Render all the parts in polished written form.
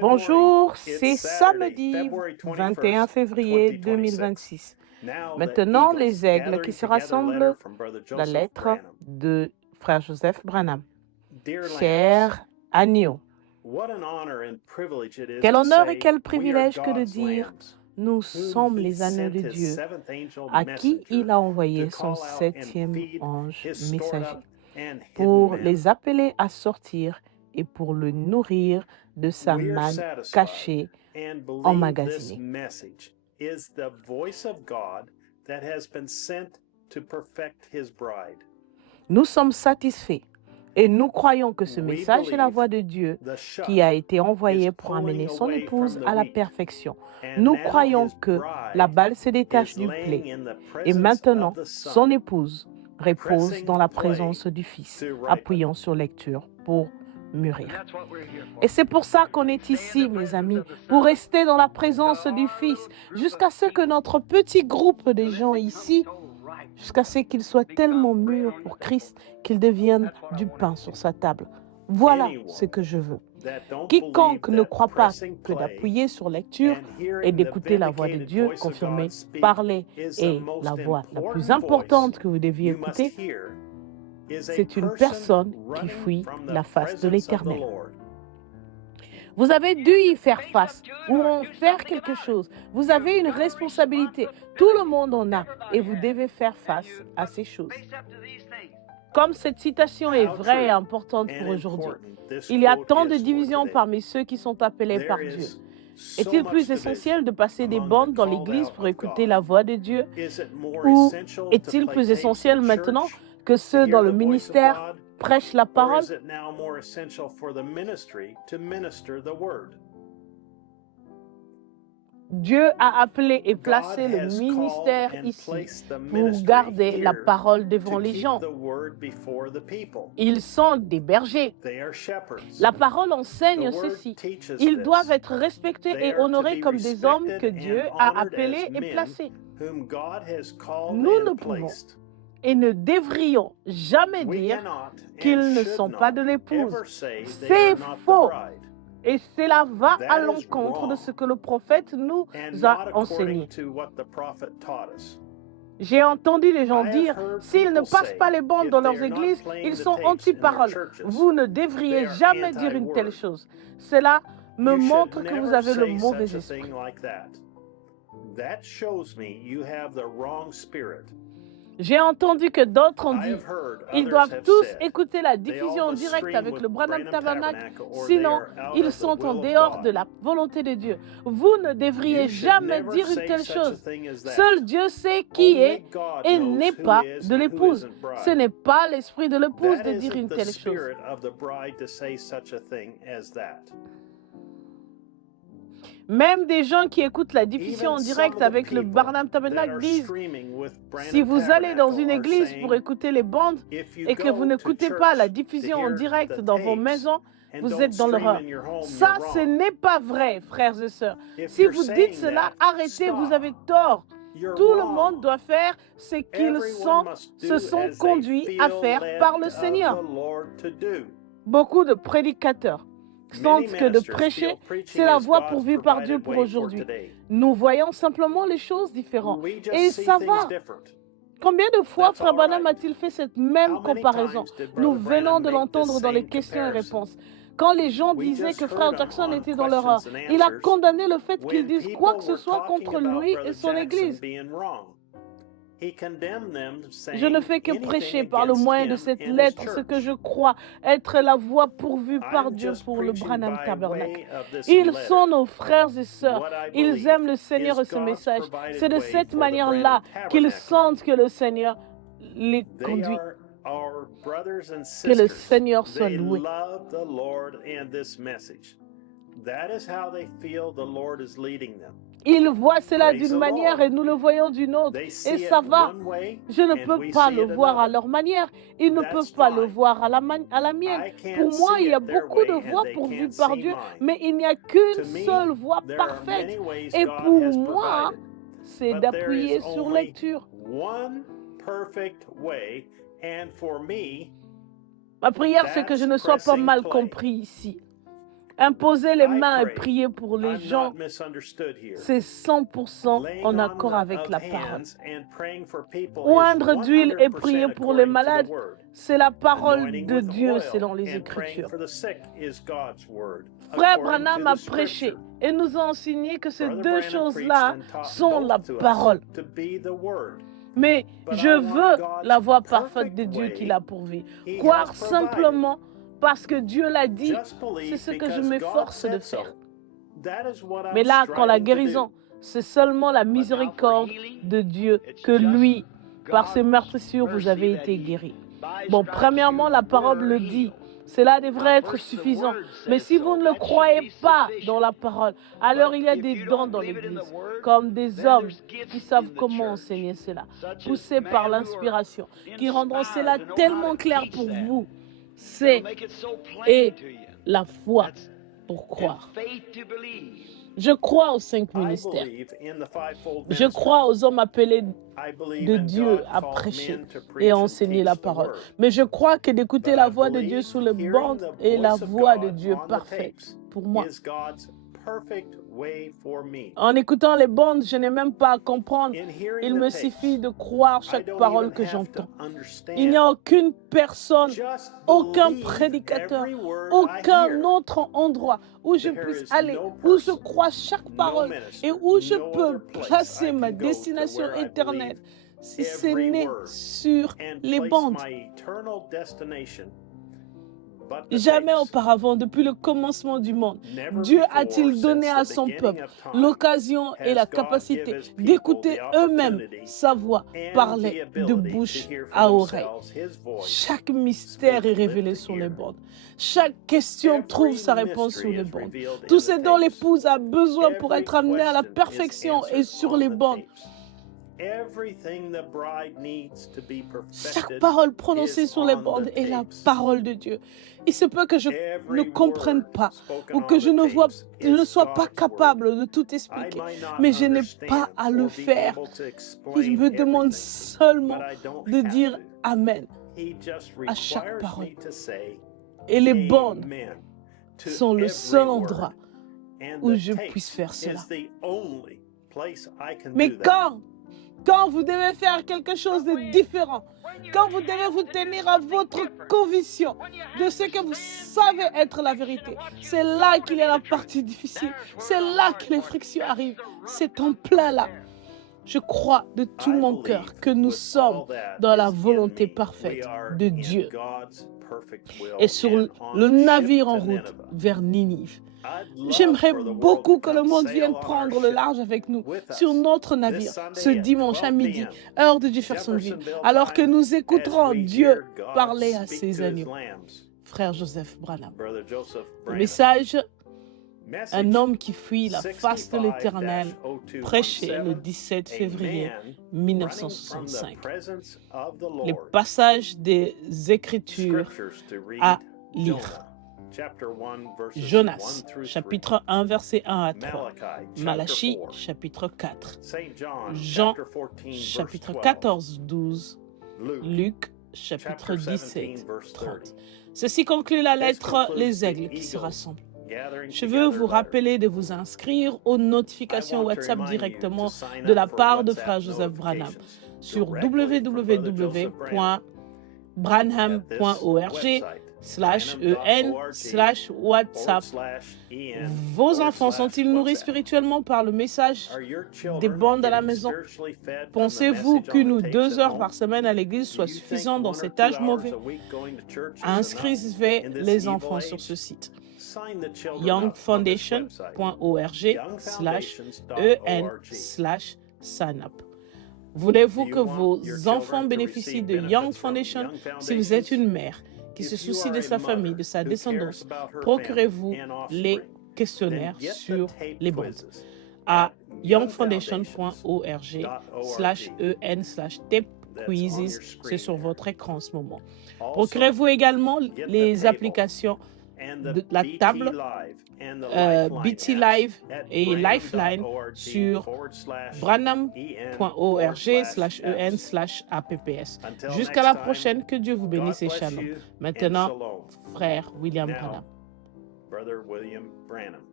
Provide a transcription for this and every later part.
Bonjour, c'est samedi 21 février 2026. Maintenant, les aigles qui se rassemblent, la lettre de Frère Joseph Branham. Cher agneau, quel honneur et quel privilège que de dire nous sommes les agneaux de Dieu, à qui il a envoyé son septième ange messager, pour les appeler à sortir et pour le nourrir de sa manne cachée, emmagasinée. Nous sommes satisfaits et nous croyons que ce message est la voix de Dieu qui a été envoyée pour amener son épouse à la perfection. Nous croyons que la balle se détache du blé et maintenant son épouse repose dans la présence du Fils, appuyant sur lecture pour mûrir. Et c'est pour ça qu'on est ici, mes amis, pour rester dans la présence du Fils, jusqu'à ce que notre petit groupe de gens ici, jusqu'à ce qu'ils soient tellement mûrs pour Christ qu'ils deviennent du pain sur sa table. Voilà ce que je veux. Quiconque ne croit pas que d'appuyer sur lecture et d'écouter la voix de Dieu confirmée, parler est la voix la plus importante que vous deviez écouter, c'est une personne qui fuit la face de l'Éternel. Vous avez dû y faire face ou en faire quelque chose. Vous avez une responsabilité. Tout le monde en a et vous devez faire face à ces choses. Comme cette citation est vraie et importante pour aujourd'hui, il y a tant de divisions parmi ceux qui sont appelés par Dieu. Est-il plus essentiel de passer des bandes dans l'Église pour écouter la voix de Dieu? Ou est-il plus essentiel maintenant que ceux dans le ministère prêchent la parole? Dieu a appelé et placé le ministère ici pour garder la parole devant les gens. Ils sont des bergers. La parole enseigne ceci. Ils doivent être respectés et honorés comme des hommes que Dieu a appelés et placés. Nous ne pouvons et ne devrions jamais dire qu'ils ne sont pas de l'épouse. C'est faux. Et cela va à l'encontre de ce que le prophète nous a enseigné. J'ai entendu les gens dire, s'ils ne passent pas les bandes dans leurs églises, ils sont anti-parole. Vous ne devriez jamais dire une telle chose. Cela me montre que vous avez le mauvais esprit. J'ai entendu que d'autres ont dit, ils doivent tous écouter la diffusion en direct avec le Branham Tabernacle, sinon ils sont en dehors de la volonté de Dieu. Vous ne devriez jamais dire une telle chose. Seul Dieu sait qui est et n'est pas de l'épouse. Ce n'est pas l'esprit de l'épouse de dire une telle chose. Même des gens qui écoutent la diffusion en direct avec le Branham Tabernacle disent, si vous allez dans une église pour écouter les bandes et que vous n'écoutez pas la diffusion en direct dans vos maisons, vous êtes dans l'erreur. Ça, ce n'est pas vrai, frères et sœurs. Si vous dites cela, arrêtez, vous avez tort. Tout le monde doit faire ce qu'ils se sont conduits à faire par le Seigneur. Beaucoup de prédicateurs sentent que de prêcher, c'est la voie pourvue par Dieu pour aujourd'hui. Nous voyons simplement les choses différentes. Et ça va. Combien de fois Frère Branham a-t-il fait cette même comparaison? Nous venons de l'entendre dans les questions et réponses. Quand les gens disaient que Frère Jackson était dans l'erreur, il a condamné le fait qu'ils disent quoi que ce soit contre lui et son Église. Je ne fais que prêcher par le moyen de cette lettre ce que je crois être la voie pourvue par Dieu pour le Branham Tabernacle. Ils sont nos frères et sœurs. Ils aiment le Seigneur et ce message. C'est de cette manière-là qu'ils sentent que le Seigneur les conduit. Que le Seigneur soit loué. Ils voient cela d'une manière et nous le voyons d'une autre. Et ça va. Je ne peux pas le voir à leur manière. Ils ne peuvent pas le voir à la mienne. Pour moi, il y a beaucoup de voies pourvues par Dieu, mais il n'y a qu'une seule voie parfaite. Et pour moi, c'est d'appuyer sur lecture. Ma prière, c'est que je ne sois pas mal compris ici. Imposer les mains et prier pour les gens, c'est 100% en accord avec la parole. Oindre d'huile et prier pour les malades, c'est la parole de Dieu selon les Écritures. Frère Branham a prêché et nous a enseigné que ces deux choses-là sont la parole. Mais je veux la voie parfaite de Dieu qu'il a pourvue. Croire simplement parce que Dieu l'a dit, c'est ce que je m'efforce de faire. Mais là, quand la guérison, c'est seulement la miséricorde de Dieu que lui, par ses meurtrissures, vous avez été guéri. Bon, premièrement, la parole le dit. Cela devrait être suffisant. Mais si vous ne le croyez pas dans la parole, alors il y a des dons dans l'Église, comme des hommes qui savent comment enseigner cela, poussés par l'inspiration, qui rendront cela tellement clair pour vous. C'est et la foi pour croire. Je crois aux 5 ministères. Je crois aux hommes appelés de Dieu à prêcher et à enseigner la parole. Mais je crois que d'écouter la voix de Dieu sur le banc est la voix de Dieu parfaite pour moi. En écoutant les bandes, je n'ai même pas à comprendre. Il me suffit de croire chaque parole que j'entends. Il n'y a aucune personne, aucun prédicateur, aucun autre endroit où je puisse aller, où je crois chaque parole et où je peux placer ma destination éternelle si ce n'est sur les bandes. Jamais auparavant, depuis le commencement du monde, Dieu a-t-il donné à son peuple l'occasion et la capacité d'écouter eux-mêmes sa voix parler de bouche à oreille. Chaque mystère est révélé sur les bandes. Chaque question trouve sa réponse sur les bandes. Tout ce dont l'épouse a besoin pour être amenée à la perfection est sur les bandes. Chaque parole prononcée sur les bandes est la parole de Dieu. Il se peut que je ne comprenne pas ou que je ne sois pas capable de tout expliquer, mais je n'ai pas à le faire. Il me demande seulement de dire Amen à chaque parole. Et les bandes sont le seul endroit où je puisse faire cela. Mais quand vous devez faire quelque chose de différent, quand vous devez vous tenir à votre conviction de ce que vous savez être la vérité, c'est là qu'il y a la partie difficile. C'est là que les frictions arrivent. C'est en plein là. Je crois de tout mon cœur que nous sommes dans la volonté parfaite de Dieu et sur le navire en route vers Ninive. J'aimerais beaucoup que le monde vienne prendre le large avec nous sur notre navire ce dimanche à midi, heure de Jeffersonville, alors que nous écouterons Dieu parler à ses agneaux. Frère Joseph Branham. Le message, un homme qui fuit la face de l'Éternel, prêché le 17 février 1965. Les passages des Écritures à lire. Jonas, chapitre 1, versets 1 à 3. Malachie, chapitre 4. Jean, chapitre 14, 12. Luc, chapitre 17, 30. Ceci conclut la lettre Les Aigles qui se rassemblent. Je veux vous rappeler de vous inscrire aux notifications WhatsApp directement de la part de Frère Joseph Branham sur www.branham.org/en/WhatsApp. Vos enfants sont-ils nourris spirituellement par le message des bandes à la maison? Pensez-vous qu'une ou 2 heures par semaine à l'église soit suffisant dans cet âge mauvais? Inscrivez les enfants sur ce site. youngfoundation.org/en/signup. Voulez-vous que vos enfants bénéficient de Young Foundation? Si vous êtes une mère qui se soucie de sa famille, de sa descendance, procurez-vous les questionnaires sur les bandes à youngfoundation.org/en/tape-quizzes. C'est sur votre écran en ce moment. Procurez-vous également les applications de la table BT Live et Lifeline sur branham.org/en/apps. Jusqu'à la prochaine, que Dieu vous bénisse et shalom. Maintenant, frère William Branham.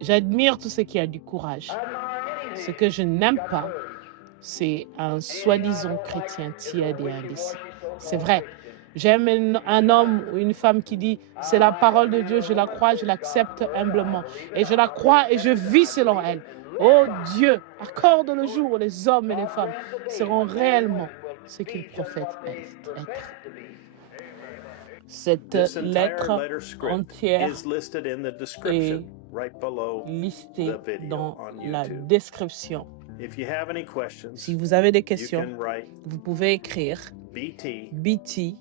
J'admire tout ce qui a du courage. Ce que je n'aime pas, c'est un soi-disant chrétien tiède et indécis. C'est vrai. J'aime un homme ou une femme qui dit, c'est la parole de Dieu, je la crois, je l'accepte humblement. Et je la crois et je vis selon elle. Oh Dieu, accorde le jour où les hommes et les femmes seront réellement ce qu'ils prophètent être. Cette lettre entière est listée dans la description. Si vous avez des questions, vous pouvez écrire bt@branham.org.